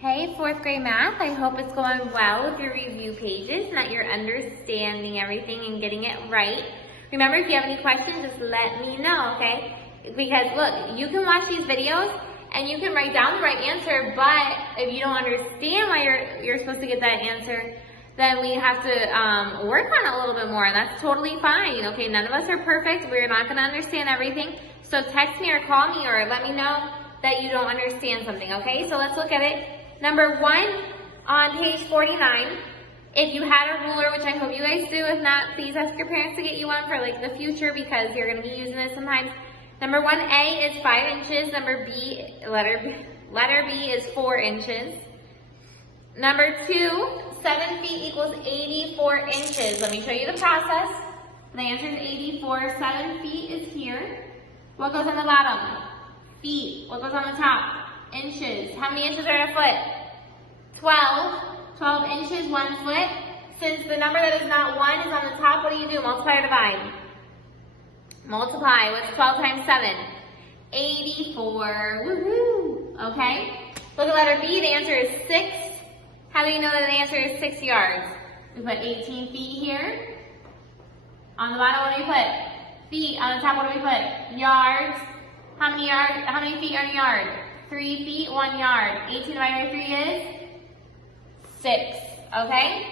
Hey, fourth grade math. I hope it's going well with your review pages and that you're understanding everything and getting it right. Remember, if you have any questions, just let me know, okay? Because look, you can watch these videos and you can write down the right answer, but if you don't understand why you're supposed to get that answer, then we have to work on it a little bit more, and that's totally fine, okay? None of us are perfect. We're not going to understand everything. So text me or call me or let me know that you don't understand something, okay? So let's look at it. Number 1 on page 49, if you had a ruler, which I hope you guys do, if not, please ask your parents to get you one for like the future because you're going to be using it sometimes. Number 1A is 5 inches. Number B, letter B is 4 inches. Number 2, 7 feet equals 84 inches. Let me show you the process. The answer is 84. 7 feet is here. What goes on the bottom? Feet. What goes on the top? Inches. How many inches are in a foot? 12. 12 inches, 1 foot. Since the number that is not 1 is on the top, what do? Multiply or divide? Multiply. What's 12 times 7? 84. Woohoo! Okay. Look at letter B. The answer is 6. How do you know that the answer is 6 yards? We put 18 feet here. On the bottom, what do we put? Feet. On the top, what do we put? Yards. How many feet are in a yard? 3 feet, 1 yard. 18 divided by 3 is 6. Okay?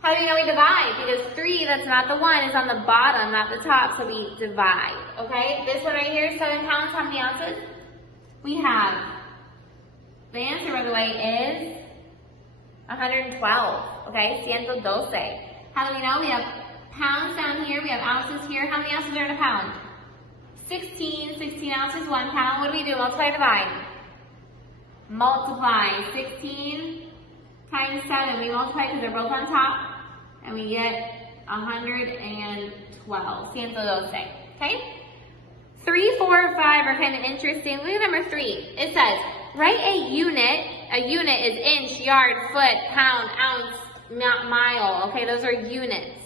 How do you know we divide? Because 3, that's not the 1, is on the bottom, not the top, so we divide. Okay? This one right here is 7 pounds. How many ounces? We have. The answer, by the way, is 112. Okay? 112. How do we know? We have pounds down here. We have ounces here. How many ounces are in a pound? 16. 16 ounces, 1 pound. What do? Multiply or divide? Multiply. 16 times 7. We multiply because they're both on top. And we get 112. Okay? 3, 4, 5 are kind of interesting. Look at number 3. It says, write a unit. A unit is inch, yard, foot, pound, ounce, mile. Okay, those are units.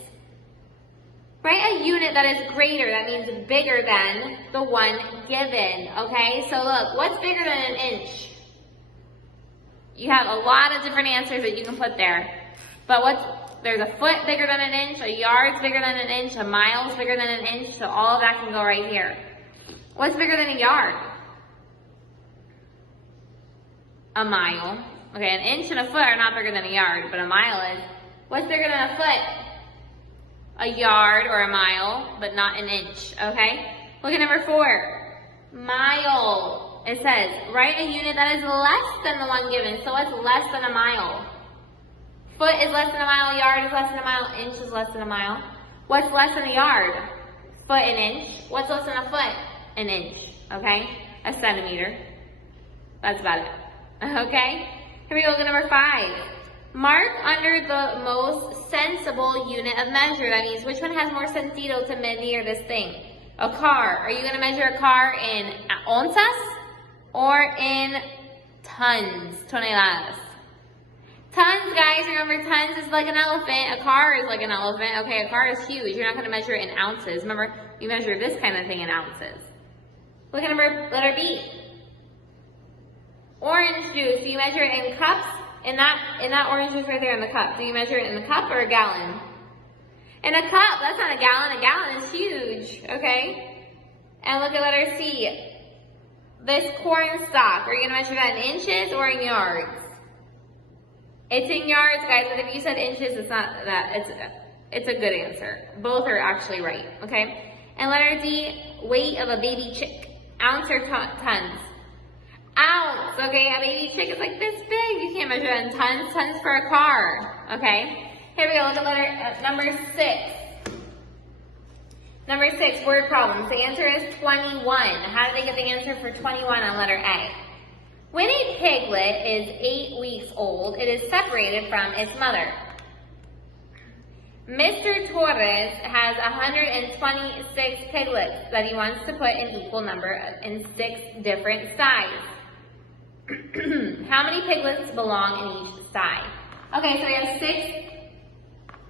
Write a unit that is greater, that means bigger than the one given, okay? So look, what's bigger than an inch? You have a lot of different answers that you can put there. But there's a foot bigger than an inch, a yard's bigger than an inch, a mile's bigger than an inch, so all of that can go right here. What's bigger than a yard? A mile. Okay, an inch and a foot are not bigger than a yard, but a mile is. What's bigger than a foot? A yard or a mile, but not an inch, okay? Look at number 4, mile. It says, write a unit that is less than the one given. So what's less than a mile? Foot is less than a mile, yard is less than a mile, inch is less than a mile. What's less than a yard? Foot, an inch. What's less than a foot? An inch, okay? A centimeter. That's about it, okay? Here we go, look at number 5. Mark under the most sensible unit of measure. That means which one has more sentido to medir this thing? A car. Are you going to measure a car in onzas or in tons? Toneladas. Tons, guys. Remember, tons is like an elephant. A car is like an elephant. Okay, a car is huge. You're not going to measure it in ounces. Remember, you measure this kind of thing in ounces. Look at letter B. Orange juice. Do you measure it in cups? In that orange juice right there in the cup, do you measure it in a cup or a gallon? In a cup, that's not a gallon. A gallon is huge, okay? And look at letter C. This corn stalk, are you going to measure that in inches or in yards? It's in yards, guys, but if you said inches, it's not that. It's a good answer. Both are actually right, okay? And letter D, weight of a baby chick. Ounce or tons? Ounce, okay, a baby chick is like this big. You can't measure that in tons. Tons for a car, okay? Here we go, look at number 6. Number 6, word problems. The answer is 21. How did they get the answer for 21 on letter A? When a piglet is 8 weeks old, it is separated from its mother. Mr. Torres has 126 piglets that he wants to put in equal number in 6 different sties. How many piglets belong in each sty? Okay, so we have 6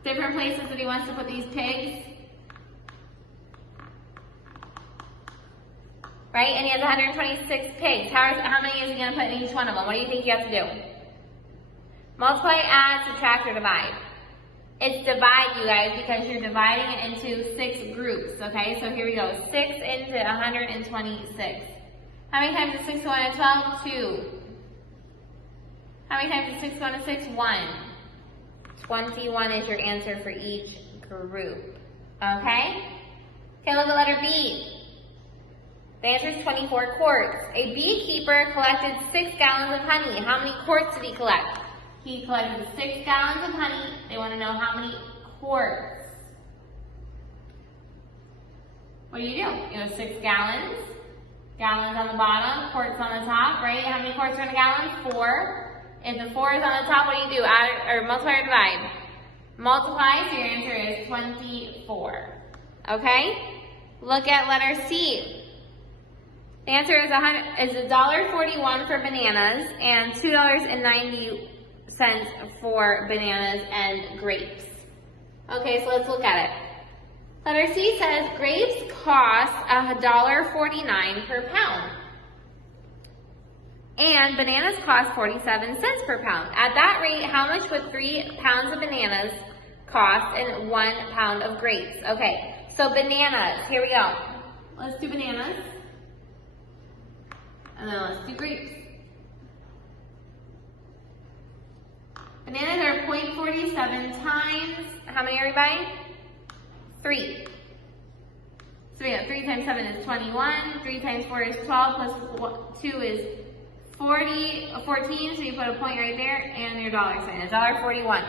different places that he wants to put these pigs. Right? And he has 126 pigs. How many is he going to put in each one of them? What do you think you have to do? Multiply, add, subtract, or divide. It's divide, you guys, because you're dividing it into 6 groups, okay? So here we go, 6 into 126. How many times does 6 go into 12? 2. How many times does 6 go into 6? 1. 21 is your answer for each group, okay? Okay, look at letter B. The answer is 24 quarts. A beekeeper collected 6 gallons of honey. How many quarts did he collect? He collected 6 gallons of honey. They want to know how many quarts. What do? You know, 6 gallons. Gallons on the bottom, quarts on the top, right? How many quarts are in a gallon? 4. If the 4 is on the top, what do? Add or multiply or divide? Multiply, so your answer is 24. Okay? Look at letter C. The answer is $1.41 for bananas and $2.90 for bananas and grapes. Okay, so let's look at it. Letter C says grapes cost $1.49 per pound. And bananas cost 47 cents per pound. At that rate, how much would 3 pounds of bananas cost and 1 pound of grapes? Okay, so bananas, here we go. Let's do bananas. And then let's do grapes. Bananas are 0.47 times, how many, everybody? 3. So we have 3 times 7 is 21, 3 times 4 is 12, plus 2 is 14, so you put a point right there, and your dollar sign is $1.41.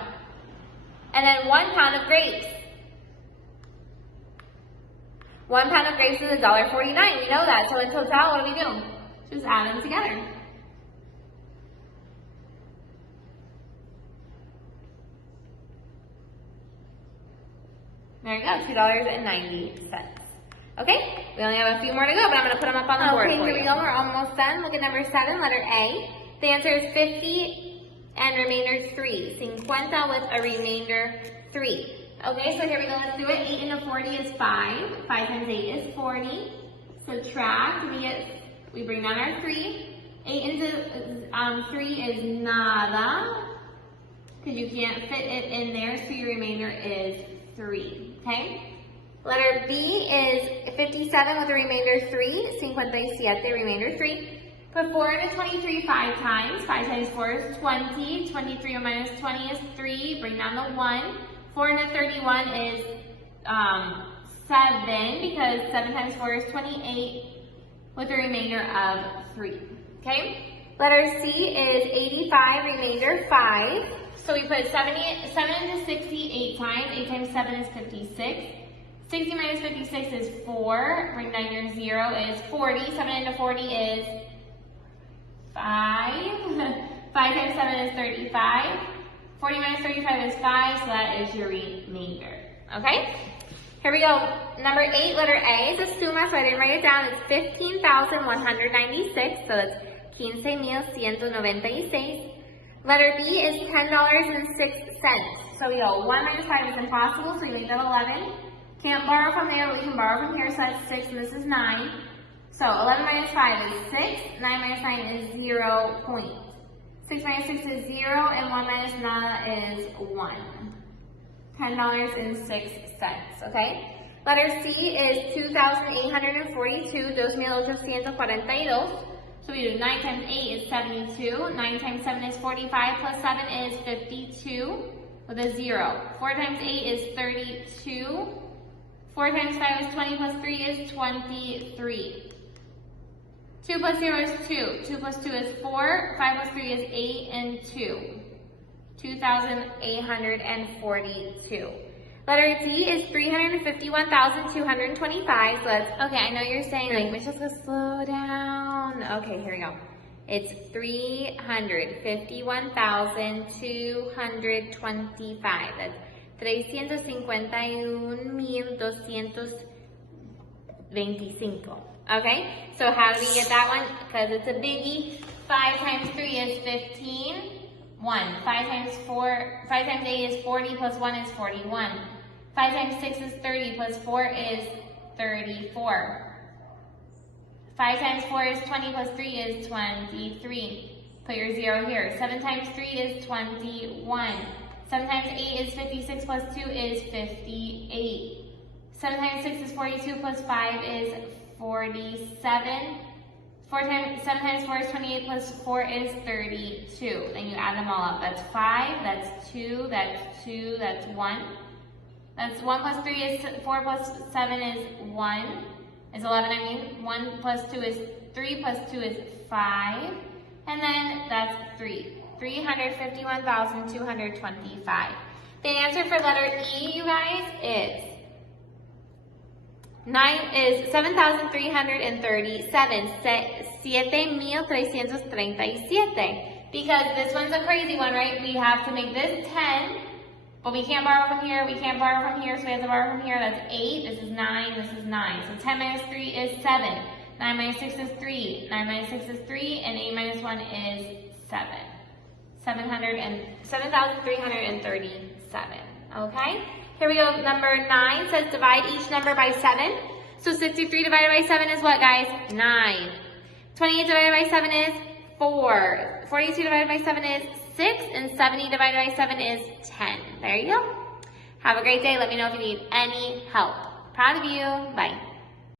And then 1 pound of grapes. 1 pound of grapes is $1.49, we know that. So in total, what do we do? Just add them together. There you go, $2.90. Okay, we only have a few more to go, but I'm going to put them up on the board for you. Okay, here we go, we're almost done. Look at number 7, letter A. The answer is 50 and remainder 3. 50 with a remainder 3. Okay, so here we go, let's do it. 8 into 40 is 5. 5 times 8 is 40. Subtract, we bring down our 3. 8 into 3 is nada, because you can't fit it in there, so your remainder is 3, okay? Letter B is 57 with a remainder 3, 57, remainder 3. Put 4 into 23 5 times. 5 times 4 is 20. 23 minus 20 is 3. Bring down the 1. 4 into 31 is 7, because 7 times 4 is 28 with a remainder of 3. Okay? Letter C is 85, remainder 5. So we put 7 into 60 8 times. 8 times 7 is 56. 60 minus 56 is 4. Bring down your 0 is 40. 7 into 40 is 5. 5 times 7 is 35. 40 minus 35 is 5, so that is your remainder. Okay? Here we go. Number 8, letter A is a suma, so I didn't write it down. It's 15,196, so it's 15,196. Letter B is $10.06. So we go 1 minus 5 is impossible, so you make that 11. Can't borrow from there, we can borrow from here, so that's 6, and this is 9. So 11 minus 5 is 6, 9 minus 9 is 0. 6 minus 6 is 0, and 1 minus nada is 1. $10.06, okay? Letter C is 2,842, 2,842. So we do 9 times 8 is 72, 9 times 7 is 45, plus 7 is 52, with a 0. 4 times 8 is 32. 4 times 5 is 20, plus 3 is 23. 2 plus 0 is 2. 2 plus 2 is 4. 5 plus 3 is 8, and 2. 2,842. Letter D is 351,225. So that's, okay, I know you're saying, like, Michelle's gonna slow down. Okay, here we go. It's 351,225. That's 351,225. Okay, so how do we get that one? Because it's a biggie. 5 times 3 is 15. 1. 5 times 8 is 40, plus 1 is 41. 5 times 6 is 30, plus 4 is 34. 5 times 4 is 20, plus 3 is 23. Put your 0 here. 7 times 3 is 21. 7 times 8 is 56 plus 2 is 58. 7 times 6 is 42 plus 5 is 47. 7 times 4 is 28 plus 4 is 32. Then you add them all up. That's 5, that's 2, that's 2, that's 1. That's 1 plus 3 is 4 plus 7 is 1. Is 11, I mean. 1 plus 2 is 3 plus 2 is 5. And then that's 3. 351,225. The answer for letter E, you guys, is 7,337. 7,337. Because this one's a crazy one, right? We have to make this 10, but we can't borrow from here, we can't borrow from here, so we have to borrow from here. That's 8, this is 9, this is 9. So 10 minus 3 is 7. 9 minus 6 is 3. 9 minus 6 is 3, and 8 minus 1 is 7. 7,337. Okay? Here we go. Number 9 says divide each number by 7. So 63 divided by 7 is what, guys? 9. 28 divided by 7 is 4. 42 divided by 7 is 6. And 70 divided by 7 is 10. There you go. Have a great day. Let me know if you need any help. Proud of you. Bye.